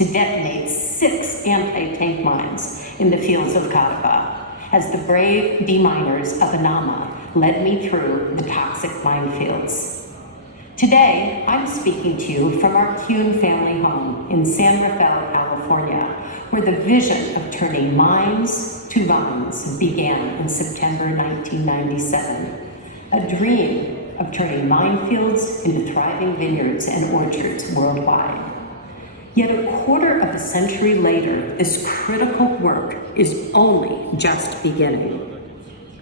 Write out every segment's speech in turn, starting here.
to detonate 6 anti-tank mines in the fields of Karaba as the brave deminers of Anama led me through the toxic minefields. Today, I'm speaking to you from our Khun family home in San Rafael, California, where the vision of turning mines to vines began in September 1997. A dream of turning minefields into thriving vineyards and orchards worldwide. Yet a quarter of a century later, this critical work is only just beginning.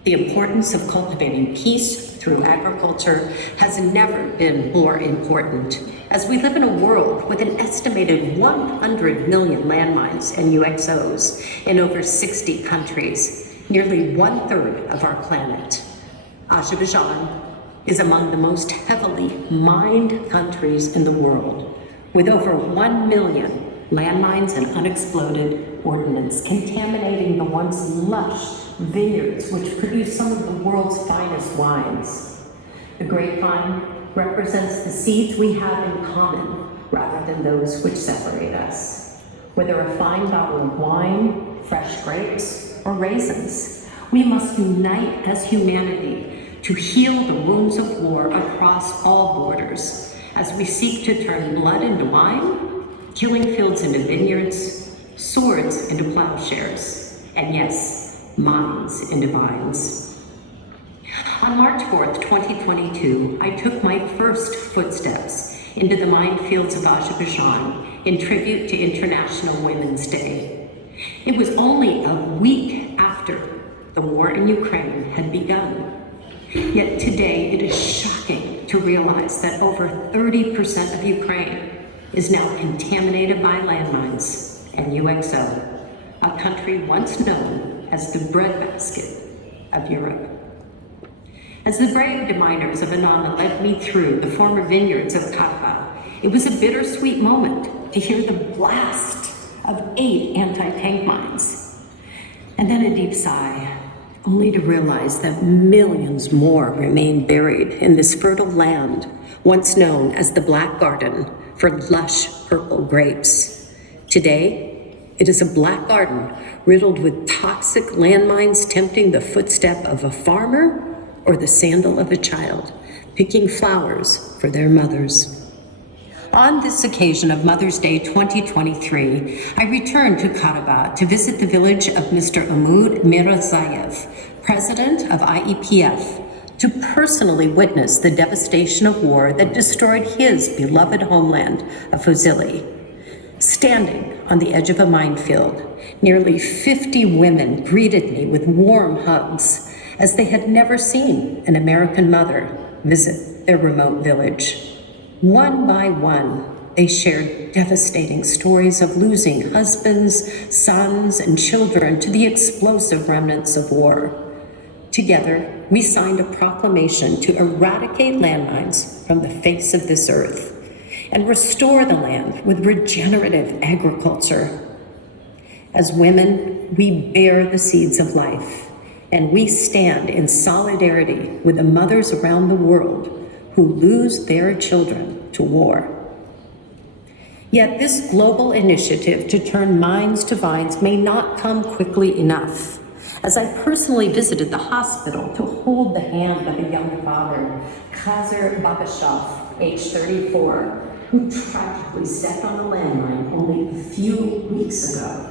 The importance of cultivating peace through agriculture has never been more important, as we live in a world with an estimated 100 million landmines and UXOs in over 60 countries, nearly 1/3 of our planet. Azerbaijan is among the most heavily mined countries in the world, with over 1 million landmines and unexploded ordnance contaminating the once lush vineyards which produce some of the world's finest wines. The grapevine represents the seeds we have in common rather than those which separate us. Whether a fine bottle of wine, fresh grapes, or raisins, we must unite as humanity to heal the wounds of war across all borders as we seek to turn blood into wine, killing fields into vineyards, swords into plowshares, and yes, mines into vines. On March 4th, 2022, I took my first footsteps into the minefields of Azerbaijan in tribute to International Women's Day. It was only a week after the war in Ukraine had begun. Yet today, it is shocking to realize that over 30% of Ukraine is now contaminated by landmines and UXO, a country once known as the breadbasket of Europe. As the brave deminers of Anama led me through the former vineyards of Kaffa, it was a bittersweet moment to hear the blast of 8 anti-tank mines. And then a deep sigh, only to realize that millions more remain buried in this fertile land, once known as the Black Garden for lush purple grapes. Today, it is a black garden riddled with toxic landmines tempting the footstep of a farmer or the sandal of a child, picking flowers for their mothers. On this occasion of Mother's Day 2023, I returned to Karabakh to visit the village of Mr. Amud Mirazayev, president of IEPF, to personally witness the devastation of war that destroyed his beloved homeland of Fuzili. Standing on the edge of a minefield, nearly 50 women greeted me with warm hugs as they had never seen an American mother visit their remote village. One by one, they shared devastating stories of losing husbands, sons, and children to the explosive remnants of war. Together, we signed a proclamation to eradicate landmines from the face of this earth and restore the land with regenerative agriculture. As women, we bear the seeds of life, and we stand in solidarity with the mothers around the world who lose their children to war. Yet this global initiative to turn mines to vines may not come quickly enough. As I personally visited the hospital to hold the hand of a young father, Khazar Babashov, age 34, who tragically stepped on a landmine only a few weeks ago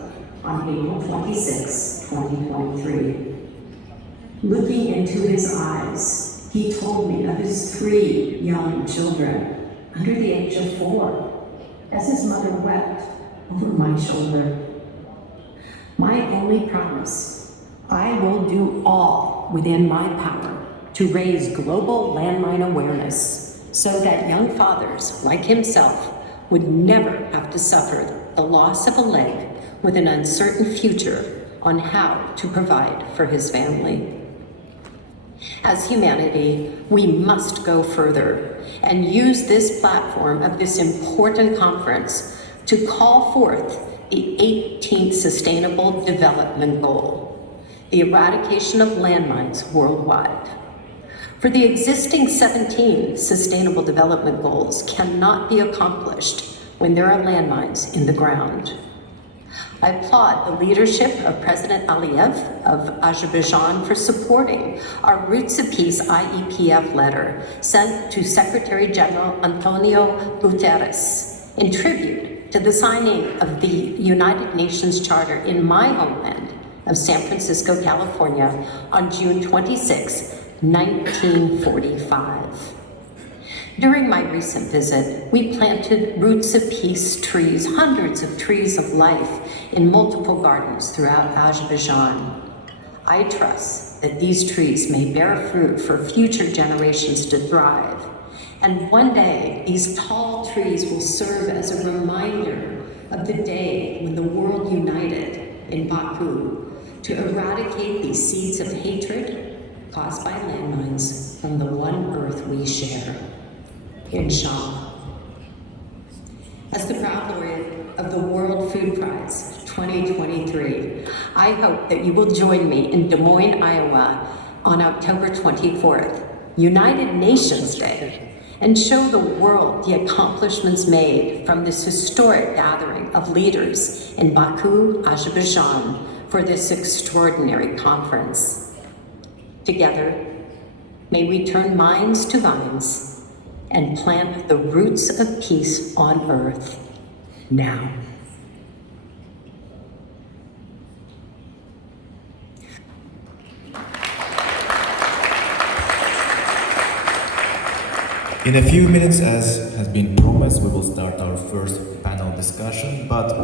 on April 26, 2023. Looking into his eyes, he told me of his 3 young children under the age of 4, as his mother wept over my shoulder. My only promise, I will do all within my power to raise global landmine awareness so that young fathers like himself would never have to suffer the loss of a leg with an uncertain future on how to provide for his family. As humanity, we must go further and use this platform of this important conference to call forth the 18th Sustainable Development Goal, the eradication of landmines worldwide. For the existing 17 Sustainable Development Goals cannot be accomplished when there are landmines in the ground. I applaud the leadership of President Aliyev of Azerbaijan for supporting our Roots of Peace IEPF letter sent to Secretary General Antonio Guterres in tribute to the signing of the United Nations Charter in my homeland of San Francisco, California on June 26, 1945. During my recent visit, we planted Roots of Peace trees, hundreds of trees of life in multiple gardens throughout Azerbaijan. I trust that these trees may bear fruit for future generations to thrive. And one day, these tall trees will serve as a reminder of the day when the world united in Baku to eradicate these seeds of hatred caused by landmines from the one earth we share. Inshallah. As the proud laureate of the World Food Prize 2023, I hope that you will join me in Des Moines, Iowa on October 24th, United Nations Day, and show the world the accomplishments made from this historic gathering of leaders in Baku, Azerbaijan, for this extraordinary conference. Together, may we turn minds to vines and plant the roots of peace on earth now. In a few minutes, as has been promised, we will start our first panel discussion, but